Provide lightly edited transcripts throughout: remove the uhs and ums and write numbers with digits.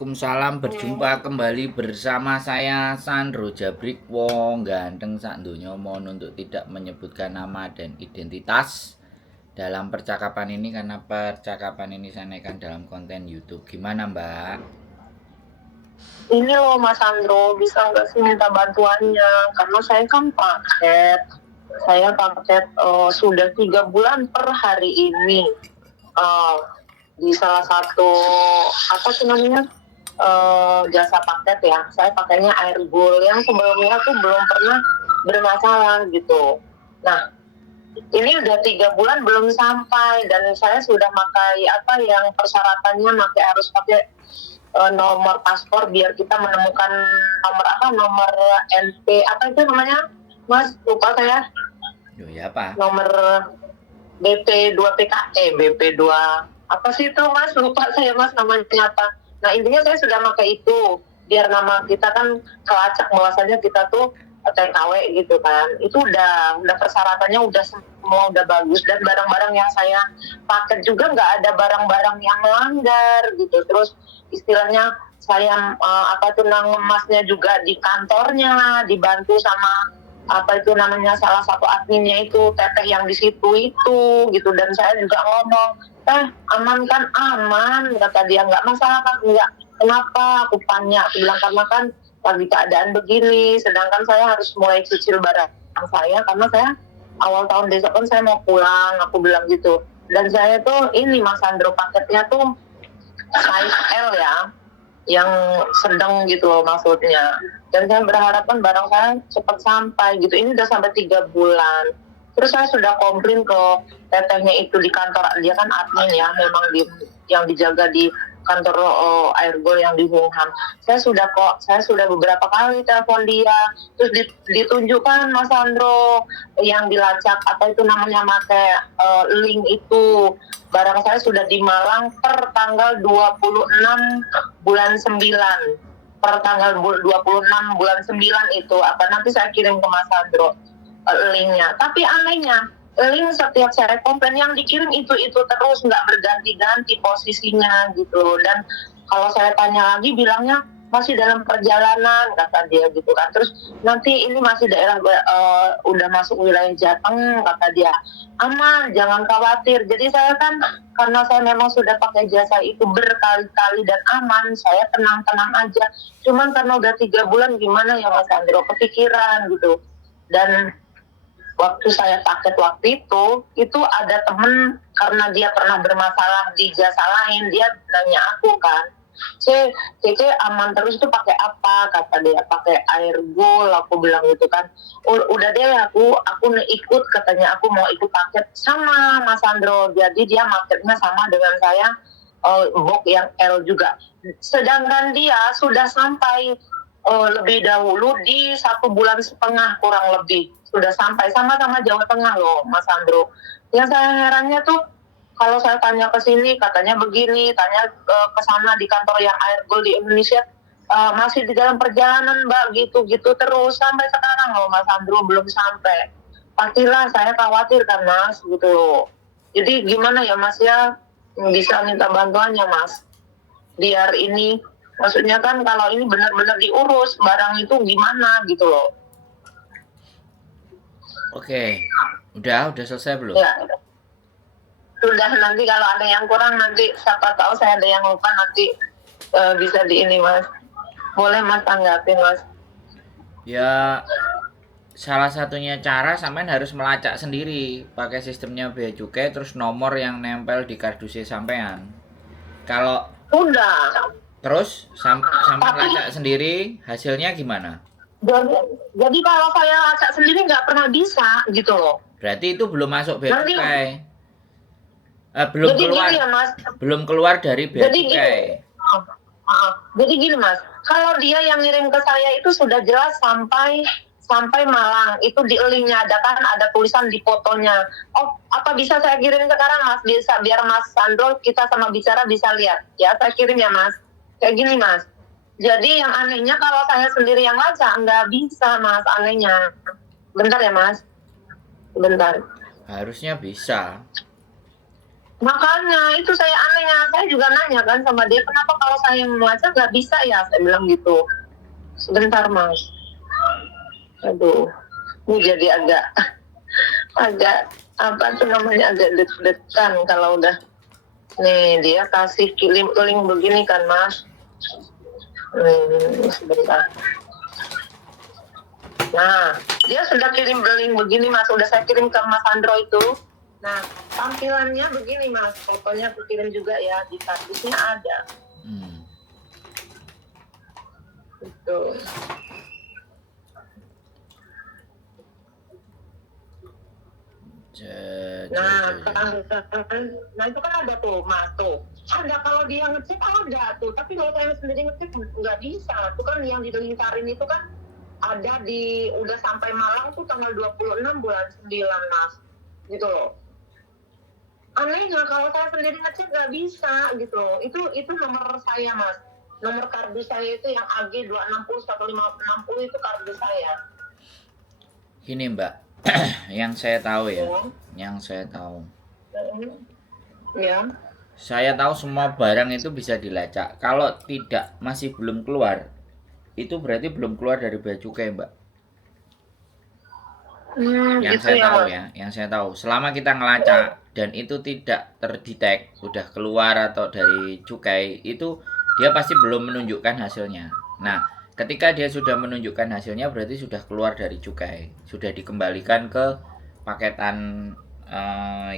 Waalaikumsalam, Hmm, berjumpa kembali bersama saya Sandro Jabrik Wong ganteng sak donya mohon untuk tidak menyebutkan nama dan identitas dalam percakapan ini karena percakapan ini saya naikkan dalam konten YouTube. Gimana, Mbak? ini loh Mas Andro, bisa nggak sih minta bantuannya? Karena saya paket sudah 3 bulan per hari ini eh, di salah satu apa sih namanya jasa paket ya. Saya pakainya Airgold yang sebelumnya tuh belum pernah bermasalah gitu. Nah, ini udah 3 bulan belum sampai dan saya sudah pakai apa yang persyaratannya harus pakai nomor paspor biar kita menemukan nomor NP apa itu namanya Mas lupa saya Yo ya apa? nomor BP2 BP2 apa sih itu Mas lupa saya Mas namanya apa. Nah intinya saya sudah pakai itu biar nama kita kan kelacak bahwasanya kita tuh TKW gitu kan. Itu udah persyaratannya udah semua udah bagus dan barang-barang yang saya pakai juga nggak ada barang-barang yang melanggar gitu. Terus istilahnya saya apa tuh ngemasnya juga di kantornya dibantu sama apa itu namanya salah satu adminnya itu teteh yang di situ itu gitu dan saya juga ngomong aman kan aman kata dia nggak masalah kan nggak kenapa aku tanya aku bilang karena kan lagi keadaan begini sedangkan saya harus mulai cicil barang saya karena saya awal tahun besok kan saya mau pulang aku bilang gitu dan saya tuh ini Mas Sandro paketnya tuh size L ya yang sedang gitu loh maksudnya dan saya berharap kan barang saya cepat sampai gitu ini udah sampai 3 bulan terus saya sudah komplain ke tetehnya itu di kantor dia kan admin ya memang yang dijaga di kantor Airgo yang di Wuhan saya sudah beberapa kali telepon dia terus ditunjukkan Mas Sandro yang dilacak apa itu namanya make link itu barang saya sudah di Malang per tanggal 26 bulan 9 per tanggal 26 bulan 9 itu apa nanti saya kirim ke Mas Sandro linknya tapi anehnya link setiap saya komplain yang dikirim itu terus nggak berganti-ganti posisinya gitu dan kalau saya tanya lagi bilangnya masih dalam perjalanan kata dia gitu kan terus nanti ini masih daerah udah masuk wilayah Jateng kata dia aman jangan khawatir jadi saya kan karena saya memang sudah pakai jasa itu berkali-kali dan aman saya tenang-tenang aja cuman karena udah 3 bulan gimana ya Mas Andro kepikiran gitu dan waktu saya paket waktu itu ada temen karena dia pernah bermasalah di jasa lain dia nanya aku kan Cece aman terus tuh pakai apa kata dia pakai Airgold aku bilang gitu kan udah deh aku ikut katanya aku mau ikut paket sama Mas Sandro jadi dia marketnya sama dengan saya box yang L juga sedangkan dia sudah sampai lebih dahulu di 1,5 bulan kurang lebih sudah sampai sama-sama Jawa Tengah loh Mas Andro yang saya herannya tuh kalau saya tanya ke sini katanya begini tanya ke sana di kantor yang Airgold di Indonesia masih di dalam perjalanan Mbak gitu-gitu terus sampai sekarang loh Mas Andro belum sampai pastilah saya khawatir kan Mas gitu loh jadi gimana ya Mas ya bisa minta bantuannya Mas biar ini maksudnya kan kalau ini benar-benar diurus barang itu gimana gitu loh Oke. Udah selesai belum? ya sudah nanti kalau ada yang kurang nanti siapa tahu saya ada yang lupa nanti bisa di ini Mas boleh Mas tanggapin Mas Ya, salah satunya cara sampean harus melacak sendiri pakai sistemnya bea cukai terus nomor yang nempel di kardusnya sampean. Kalau udah terus sampean tapi lacak sendiri hasilnya gimana? jadi, jadi kalau saya lacak sendiri nggak pernah bisa gitu loh Berarti itu belum masuk bea nanti cukai. Belum jadi keluar gini ya Mas belum keluar dari bea jadi gini cukai. jadi gini Mas kalau dia yang ngirim ke saya itu sudah jelas sampai sampai Malang itu di linknya ada kan ada tulisan di fotonya oh apa bisa saya kirim sekarang Mas bisa biar Mas Sandro kita sama bicara bisa lihat ya saya kirim ya Mas kayak gini Mas jadi yang anehnya kalau saya sendiri yang lacak nggak bisa Mas anehnya bentar ya Mas bentar Harusnya bisa. Makanya itu saya anehnya, saya juga nanya kan sama dia, kenapa kalau saya melacak nggak bisa ya? Saya bilang gitu. Sebentar mas. Aduh, ini jadi agak agak apa tuh namanya agak deg-degan kalau udah nih dia kasih link begini kan mas. Sebentar. Nah, dia sudah kirim link begini mas, sudah saya kirim ke Mas Andro itu. Nah, tampilannya begini mas, fotonya aku kirim juga ya, di kardusnya ada. Itu. Nah itu kan ada tuh mas tuh. Ada kalau dia ngecek ada tuh, tapi kalau saya sendiri ngecek nggak bisa. Itu kan yang dilingkarin itu kan ada di udah sampai Malang tuh tanggal 26 bulan 9 mas, gitu loh. Anehnya kalau saya sendiri ngecek nggak bisa gitu loh. Itu nomor saya mas, nomor kardus saya itu yang AG 260 1560 itu kardus saya. Gini mbak, yang saya tahu ya, yang saya tahu. Ya. Saya tahu semua barang itu bisa dilacak. Kalau tidak masih belum keluar, itu berarti belum keluar dari bea cukai mbak. Yang gitu saya ya, tahu Mas. ya, yang saya tahu. Selama kita ngelacak dan itu tidak terdetek, udah keluar atau dari cukai, itu dia pasti belum menunjukkan hasilnya. Nah, ketika dia sudah menunjukkan hasilnya berarti sudah keluar dari cukai, sudah dikembalikan ke paketan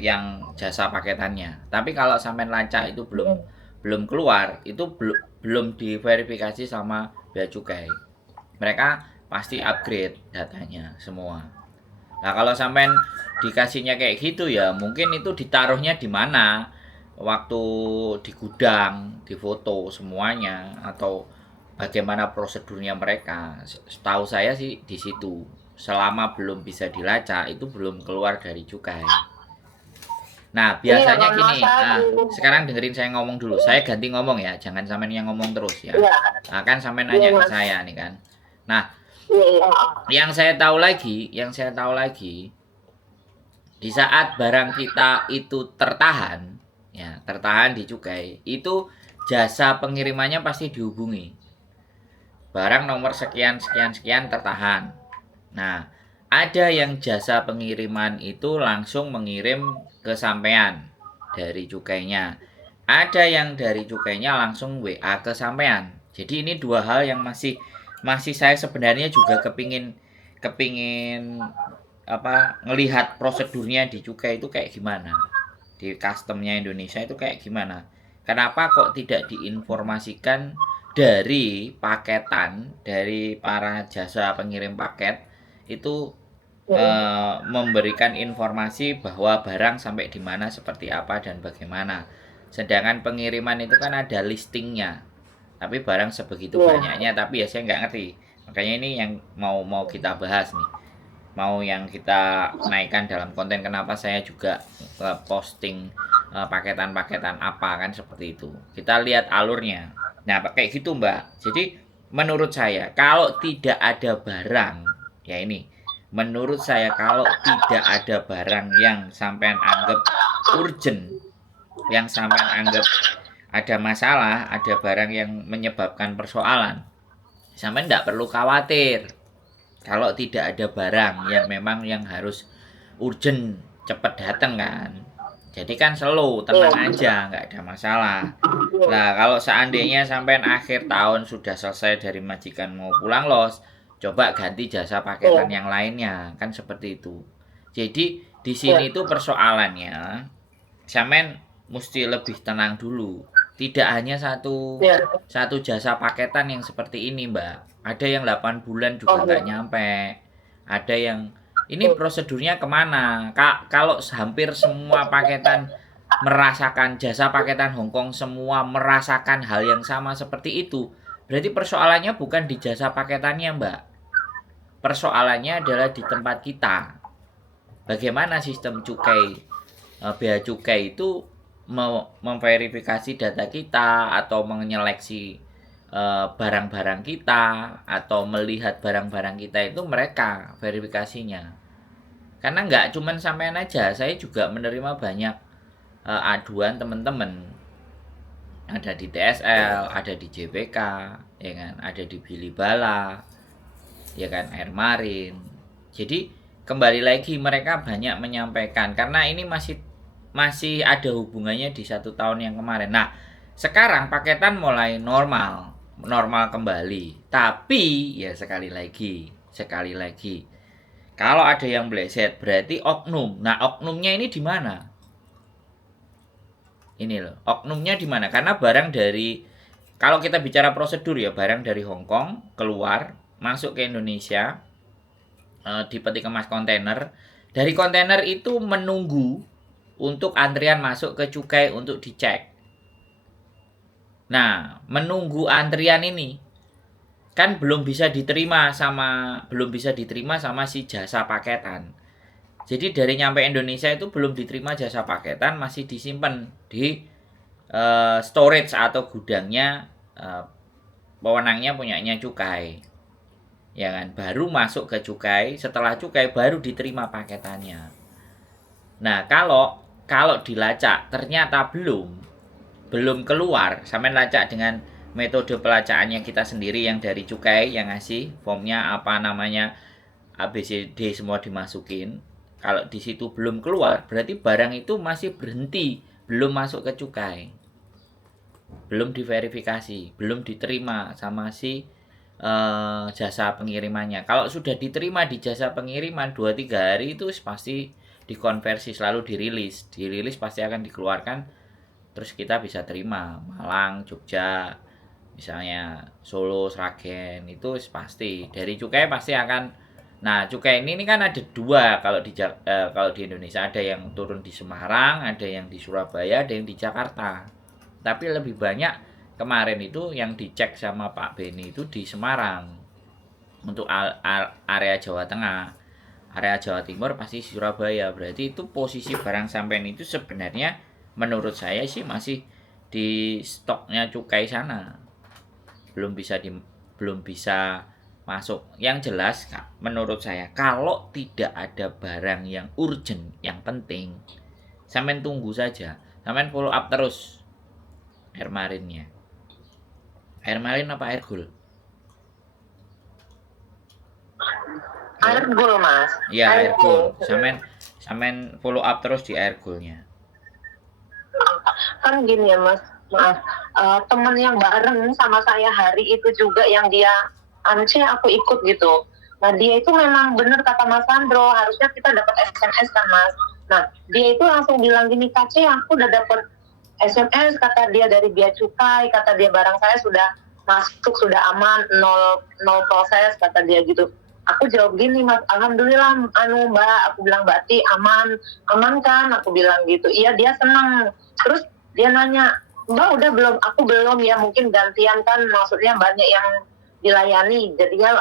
yang jasa paketannya. Tapi kalau sampai lacak itu belum keluar, itu belum diverifikasi sama bea cukai. Mereka pasti upgrade datanya semua. Nah, kalau sampean dikasihnya kayak gitu ya, mungkin itu ditaruhnya di mana? Waktu di gudang, di foto semuanya atau bagaimana prosedurnya mereka. Setahu saya sih di situ. Selama belum bisa dilacak itu belum keluar dari cukai. Nah, biasanya gini. Nah, sekarang dengerin saya ngomong dulu. Saya ganti ngomong ya, jangan sampean yang ngomong terus ya. Nah, kan sampean nanya ke saya nih kan. Nah, yang saya tahu lagi, di saat barang kita itu tertahan, ya tertahan di cukai, itu jasa pengirimannya pasti dihubungi. Barang nomor sekian sekian sekian tertahan. Nah, ada yang jasa pengiriman itu langsung mengirim ke sampean dari cukainya. Ada yang dari cukainya langsung WA ke sampean. Jadi ini dua hal yang masih saya sebenarnya juga kepingin apa ngelihat prosedurnya di cukai itu kayak gimana, di customnya Indonesia itu kayak gimana. Kenapa kok tidak diinformasikan dari paketan, dari para jasa pengirim paket itu memberikan informasi bahwa barang sampai di mana, seperti apa dan bagaimana. Sedangkan pengiriman itu kan ada listingnya, tapi barang sebegitu banyaknya, tapi ya saya nggak ngerti. Makanya ini yang mau kita bahas nih, mau yang kita naikkan dalam konten. Kenapa saya juga posting paketan-paketan apa kan seperti itu. Kita lihat alurnya. Nah kayak gitu mbak. Jadi menurut saya kalau tidak ada barang, ya ini, menurut saya kalau tidak ada barang yang sampean anggap urgent, yang sampean anggap ada masalah, ada barang yang menyebabkan persoalan, sampean tidak perlu khawatir. Kalau tidak ada barang yang memang yang harus urgent, cepat datang kan. Jadi kan slow, tenang aja, nggak ada masalah. Nah, kalau seandainya sampai akhir tahun sudah selesai dari majikan mau pulang los, coba ganti jasa paketan yang lainnya, kan seperti itu. Jadi di sini tuh persoalannya, sampean mesti lebih tenang dulu. Tidak hanya satu jasa paketan yang seperti ini, Mbak. Ada yang 8 bulan juga nggak nyampe. Ada yang ini prosedurnya kemana? Kalau hampir semua paketan merasakan jasa paketan Hongkong, semua merasakan hal yang sama seperti itu, berarti persoalannya bukan di jasa paketannya, Mbak. Persoalannya adalah di tempat kita. Bagaimana sistem cukai, bea cukai itu memverifikasi data kita atau menyeleksi barang-barang kita atau melihat barang-barang kita, itu mereka verifikasinya. Karena nggak cuman sampean aja, saya juga menerima banyak aduan teman-teman. Ada di TSL, ada di JPK, ya kan, ada di Bilibala, ya kan, Air Marin. Jadi kembali lagi mereka banyak menyampaikan karena ini masih ada hubungannya di 1 tahun yang kemarin. Nah, sekarang paketan mulai normal kembali. Tapi ya sekali lagi, kalau ada yang bleset berarti oknum. Nah, oknumnya ini di mana? Ini loh, oknumnya di mana? Karena barang dari, kalau kita bicara prosedur ya, barang dari Hong Kong keluar masuk ke Indonesia, di peti kemas kontainer. Dari kontainer itu menunggu untuk antrian masuk ke cukai untuk dicek. Nah, menunggu antrian ini kan belum bisa diterima sama si jasa paketan. Jadi dari nyampe Indonesia itu belum diterima jasa paketan, masih disimpan di storage atau gudangnya, pewenangnya punyanya cukai, ya kan, baru masuk ke cukai, setelah cukai baru diterima paketannya. Nah, kalau dilacak ternyata belum keluar, sampai lacak dengan metode pelacakannya kita sendiri yang dari cukai yang ngasih formnya apa namanya, ABCD semua dimasukin. Kalau di situ belum keluar, berarti barang itu masih berhenti, belum masuk ke cukai, belum diverifikasi, belum diterima sama si jasa pengirimannya. Kalau sudah diterima di jasa pengiriman 2-3 hari itu pasti dikonversi, selalu dirilis pasti akan dikeluarkan, terus kita bisa terima Malang, Jogja, misalnya Solo, Sragen, itu pasti dari cukai pasti akan. Nah, cukai ini kan ada dua kalau di Indonesia, ada yang turun di Semarang, ada yang di Surabaya, ada yang di Jakarta. Tapi lebih banyak kemarin itu yang dicek sama Pak Beni itu di Semarang untuk area Jawa Tengah. Area Jawa Timur pasti Surabaya. Berarti itu posisi barang sampean itu sebenarnya menurut saya sih masih di stoknya cukai sana. Belum bisa masuk. Yang jelas menurut saya, kalau tidak ada barang yang urgent, yang penting, sampean tunggu saja, sampean follow up terus air marinnya. Air marin apa air gul? Air gul, Mas. Iya, air gul. Sampean follow up terus di air gulnya. Kan gini ya, Mas, maaf, teman yang bareng sama saya hari itu juga yang dia Ance aku ikut gitu. Nah, dia itu memang benar kata Mas Sandro, harusnya kita dapat SMS kan, Mas. Nah, dia itu langsung bilang gini, Kace, aku udah dapat SMS, kata dia, dari Bea Cukai, kata dia barang saya sudah masuk, sudah aman, nol proses, kata dia gitu. Aku jawab gini, Mas, alhamdulillah, Mbak, aku bilang, Mbak Ti, aman kan, aku bilang gitu. Iya, dia senang. Terus dia nanya, Mbak udah belum? Aku belum ya, mungkin gantian kan, maksudnya banyak yang dilayani, jadinya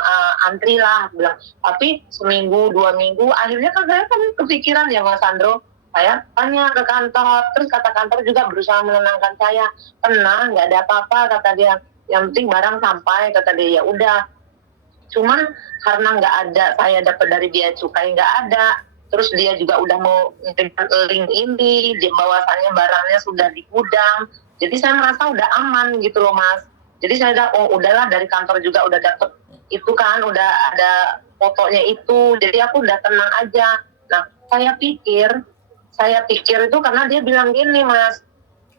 antri lah, bilang. Tapi seminggu 2 minggu, akhirnya kan saya kan kepikiran ya, Mas Sandro, saya tanya ke kantor, terus kata kantor juga berusaha menenangkan saya, tenang, nggak ada apa-apa, kata dia, yang penting barang sampai, kata dia. Ya udah, cuman karena nggak ada, saya dapat dari Bea Cukai nggak ada, terus dia juga udah mau link ini, di bahwasannya barangnya sudah di gudang, jadi saya merasa udah aman gitu loh, Mas. Jadi saya udahlah, dari kantor juga udah dapet itu kan, udah ada fotonya itu, jadi aku udah tenang aja. Nah, saya pikir itu karena dia bilang gini, Mas,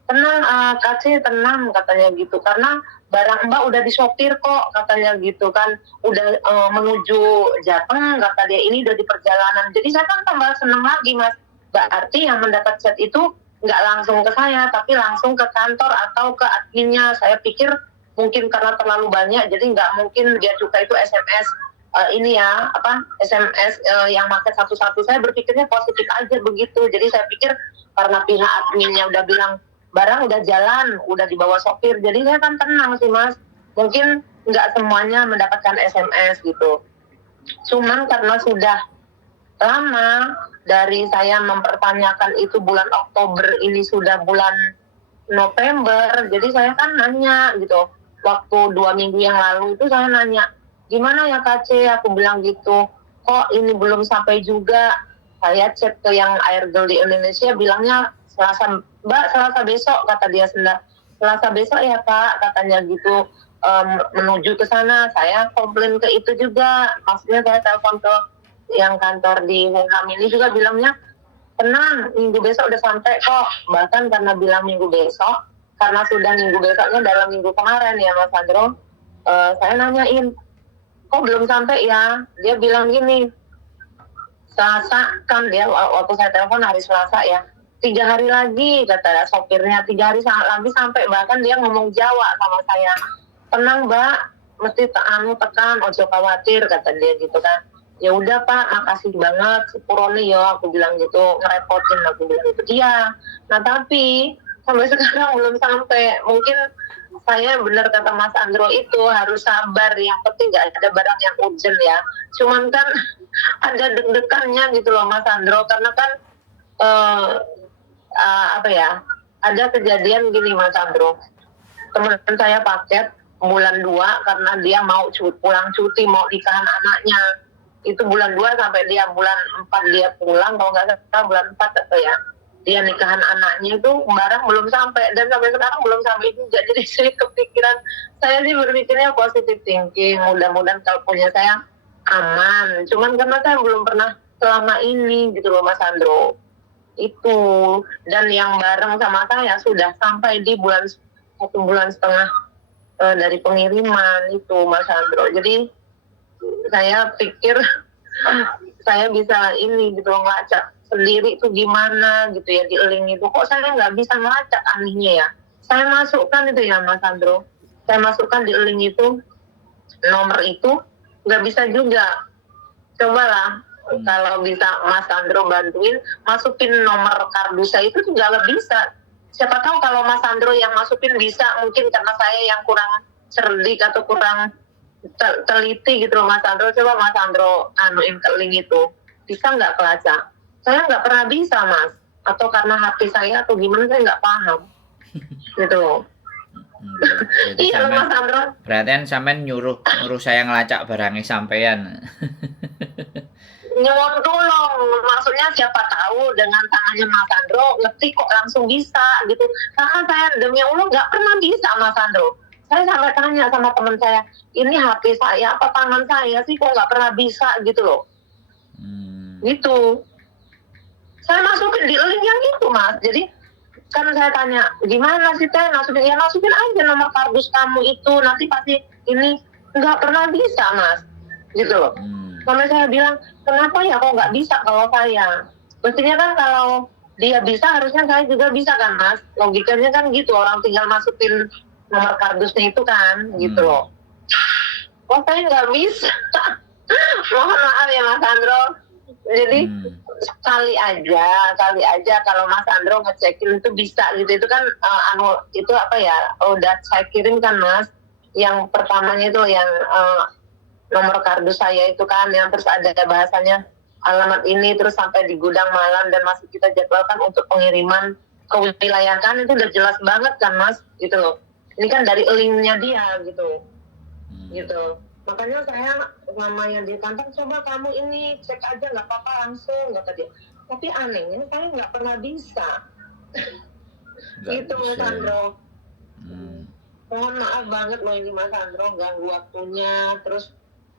tenang, Kace, tenang, katanya gitu, karena barang Mbak udah disopir kok, katanya gitu kan, udah menuju Jateng, kata dia, ini udah di perjalanan. Jadi saya kan tambah seneng lagi, Mas, berarti yang mendapat chat itu nggak langsung ke saya, tapi langsung ke kantor atau ke adminnya. Saya pikir mungkin karena terlalu banyak, jadi nggak mungkin Bea Cukai itu SMS ini ya, SMS yang pakai satu-satu. Saya berpikirnya positif aja begitu. Jadi saya pikir karena pihak adminnya udah bilang barang udah jalan, udah dibawa sopir, jadi saya kan tenang sih, Mas. Mungkin nggak semuanya mendapatkan SMS gitu. Cuman karena sudah lama dari saya mempertanyakan itu bulan Oktober, ini sudah bulan November, jadi saya kan nanya gitu. Waktu 2 minggu yang lalu itu saya nanya, gimana ya Kace, aku bilang gitu, kok ini belum sampai juga. Saya chat ke yang air gel di Indonesia, bilangnya Selasa Mbak Selasa besok, kata dia Selasa besok ya Kak, katanya gitu. Menuju ke sana, saya komplain ke itu juga, maksudnya saya telepon ke yang kantor di Wuhan ini juga bilangnya tenang, minggu besok udah sampai kok. Bahkan karena bilang minggu besok, karena sudah minggu besoknya dalam minggu kemarin ya Mas Andro, saya nanyain kok belum sampai ya. Dia bilang gini, Selasa kan dia waktu saya telepon hari Selasa ya, 3 hari lagi kata sopirnya, 3 hari lagi sampai. Bahkan dia ngomong Jawa sama saya, tenang Mbak, mesti tekan, ojo khawatir kata dia gitu kan. Ya udah Pak, makasih banget sepurone ya, aku bilang gitu, ngerepotin aku bilang gitu. Iya, nah tapi sampai sekarang belum sampai. Mungkin saya benar kata Mas Andro itu harus sabar, yang penting nggak ada barang yang urgent ya. Cuman kan ada deg-degannya gitu loh Mas Andro, karena kan apa ya, ada kejadian gini Mas Andro, teman saya paket bulan 2 karena dia mau pulang cuti, mau nikahan anaknya. Itu bulan 2 sampai dia bulan 4 dia pulang, kalau nggak salah bulan 4 atau ya. Dia nikahan anaknya itu barang belum sampai, dan sampai sekarang belum sampai juga. Jadi saya kepikiran, saya sih berpikirnya positive thinking, mudah-mudahan kalau punya saya aman. Cuman karena saya belum pernah selama ini gitu loh Mas Andro. Itu, dan yang bareng sama saya sudah sampai di 1,5 bulan dari pengiriman itu Mas Andro. Jadi saya pikir saya bisa ini gitu ngelacak sendiri tuh gimana gitu ya di link itu. Kok saya nggak bisa ngelacak, anehnya ya. Saya masukkan itu ya Mas Andro, saya masukkan di link itu, nomor itu nggak bisa juga. Cobalah kalau bisa Mas Andro bantuin masukin nomor kardus saya itu juga nggak bisa. Siapa tahu kalau Mas Andro yang masukin bisa, mungkin karena saya yang kurang cerdik atau kurang teliti gitu loh Mas Andro. Coba Mas Andro anuin ke link itu, bisa nggak kelacak? Saya nggak pernah bisa Mas, atau karena HP saya atau gimana saya nggak paham gitu loh. Iya Mas Andro. Berarti sampean nyuruh saya ngelacak barangnya sampean. Nyuwun tolong, maksudnya siapa tahu dengan tangannya Mas Andro ngetik kok langsung bisa gitu. Karena saya demi Allah nggak pernah bisa Mas Andro. Saya sampai tanya sama teman saya, ini HP saya apa tangan saya sih kok nggak pernah bisa gitu loh. Gitu. Saya masukin di link yang itu Mas. Jadi kan saya tanya, gimana sih Teh masukin? Ya masukin aja nomor kardus kamu itu, nanti pasti ini. Nggak pernah bisa Mas. Gitu loh. Sampai saya bilang, kenapa ya kok nggak bisa kalau saya? Mestinya kan kalau dia bisa, harusnya saya juga bisa kan Mas. Logikanya kan gitu, orang tinggal masukin nomor kardusnya itu kan, gitu loh. Kok saya nggak bisa? Mohon maaf ya Mas Andro. Jadi kali aja kalau Mas Andro ngecekin itu bisa gitu. Itu kan itu apa ya, udah saya kirim kan Mas. Yang pertamanya itu yang nomor kardus saya itu kan, yang terus ada bahasanya alamat ini, terus sampai di Gudang Malam, dan masih kita jadwalkan untuk pengiriman ke wilayah kan, itu udah jelas banget kan Mas gitu loh. Ini kan dari linknya dia gitu. Gitu. Makanya saya sama yang di kantor, coba kamu ini cek aja, nggak apa-apa langsung kata dia. Tapi anehnya saya nggak pernah bisa. Gitu Mas Andro. Mohon maaf banget loh ini Mas Andro, ganggu waktunya, terus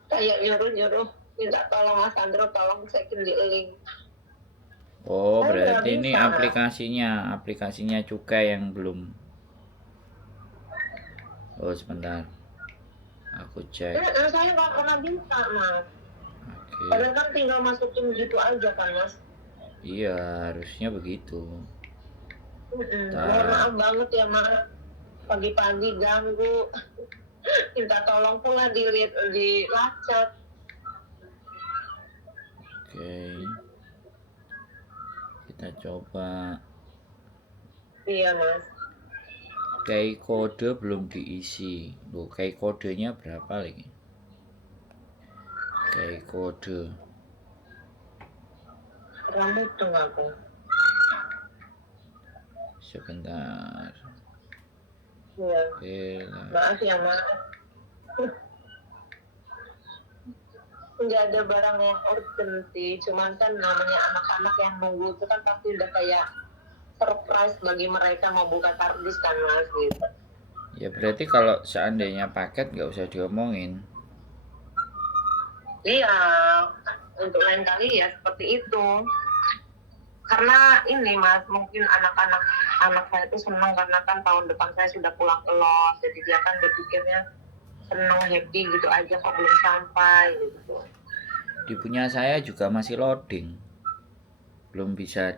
kayak nyuruh minta tolong Mas Andro, tolong cekin di link. Oh, berarti ini aplikasinya cukai yang belum. Oh, sebentar. Aku cek. Saya nggak pernah bisa Mas. Padahal kan tinggal masukin gitu aja kan Mas. Iya, harusnya begitu. Mohon maaf banget ya Mas, pagi-pagi ganggu. Minta tolong pula dilacak. Oke. Kita coba. Iya Mas. Kayak kode belum diisi. Loh, kayak kodenya berapa lagi? Kayak kode. Kamu tunggu aku. Sebentar. Iya. Maaf ya Mas. Nggak ada barang yang urgent sih, cuman kan namanya anak-anak yang nunggu itu kan pasti udah kayak surprise bagi mereka mau buka kardus kan mas gitu. Ya berarti kalau seandainya paket nggak usah diomongin. Iya, untuk lain kali ya seperti itu. Karena ini mas, mungkin anak saya itu senang karena kan tahun depan saya sudah pulang ke Los, jadi dia kan berpikirnya senang happy gitu aja kok belum sampai gitu. Di punya saya juga masih loading, belum bisa